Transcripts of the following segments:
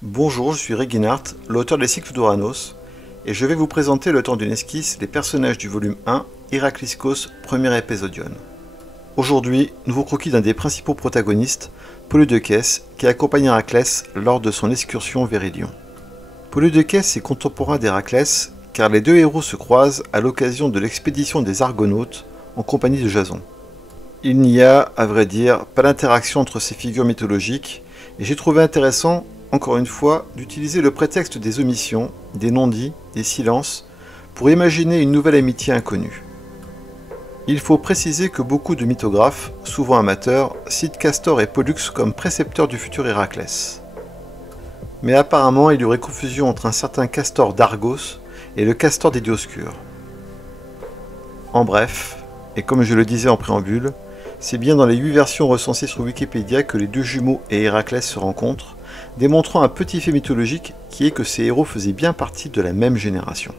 Bonjour, je suis Reginart, l'auteur des cycles d'Ouranos, et je vais vous présenter le temps d'une esquisse les personnages du volume 1, Héracliskos, premier épisodion. Aujourd'hui, nouveau croquis d'un des principaux protagonistes, Polydeucès, qui accompagne Héraclès lors de son excursion vers Ilion. Polydeucès est contemporain d'Héraclès, car les deux héros se croisent à l'occasion de l'expédition des Argonautes en compagnie de Jason. Il n'y a, à vrai dire, pas d'interaction entre ces figures mythologiques, et j'ai trouvé intéressant, encore une fois, d'utiliser le prétexte des omissions, des non-dits, des silences, pour imaginer une nouvelle amitié inconnue. Il faut préciser que beaucoup de mythographes, souvent amateurs, citent Castor et Pollux comme précepteurs du futur Héraclès. Mais apparemment, il y aurait confusion entre un certain Castor d'Argos et le Castor des Dioscures. En bref, et comme je le disais en préambule, c'est bien dans les 8 versions recensées sur Wikipédia que les deux jumeaux et Héraclès se rencontrent, démontrant un petit fait mythologique qui est que ces héros faisaient bien partie de la même génération.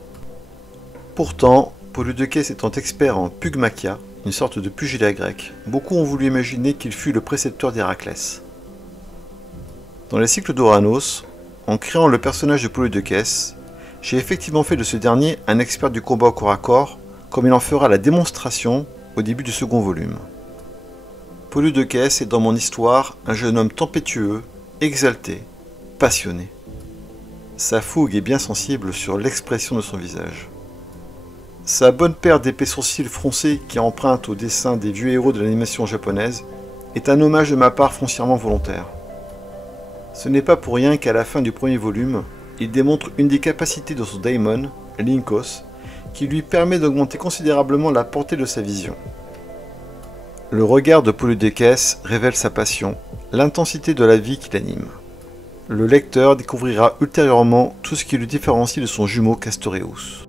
Pourtant, Polydeucès étant expert en pugmakia, une sorte de pugilat grec, beaucoup ont voulu imaginer qu'il fut le précepteur d'Héraclès. Dans les cycles d'Ouranos, en créant le personnage de Polydeucès, j'ai effectivement fait de ce dernier un expert du combat au corps à corps, comme il en fera la démonstration au début du second volume. Polydeucès est dans mon histoire un jeune homme tempétueux, exalté, passionné. Sa fougue est bien sensible sur l'expression de son visage. Sa bonne paire d'épais sourcils froncés qui emprunte au dessin des vieux héros de l'animation japonaise est un hommage de ma part foncièrement volontaire. Ce n'est pas pour rien qu'à la fin du premier volume, il démontre une des capacités de son daimon, Linkos, qui lui permet d'augmenter considérablement la portée de sa vision. Le regard de Polydeucès révèle sa passion, l'intensité de la vie qui l'anime. Le lecteur découvrira ultérieurement tout ce qui le différencie de son jumeau Castoreus.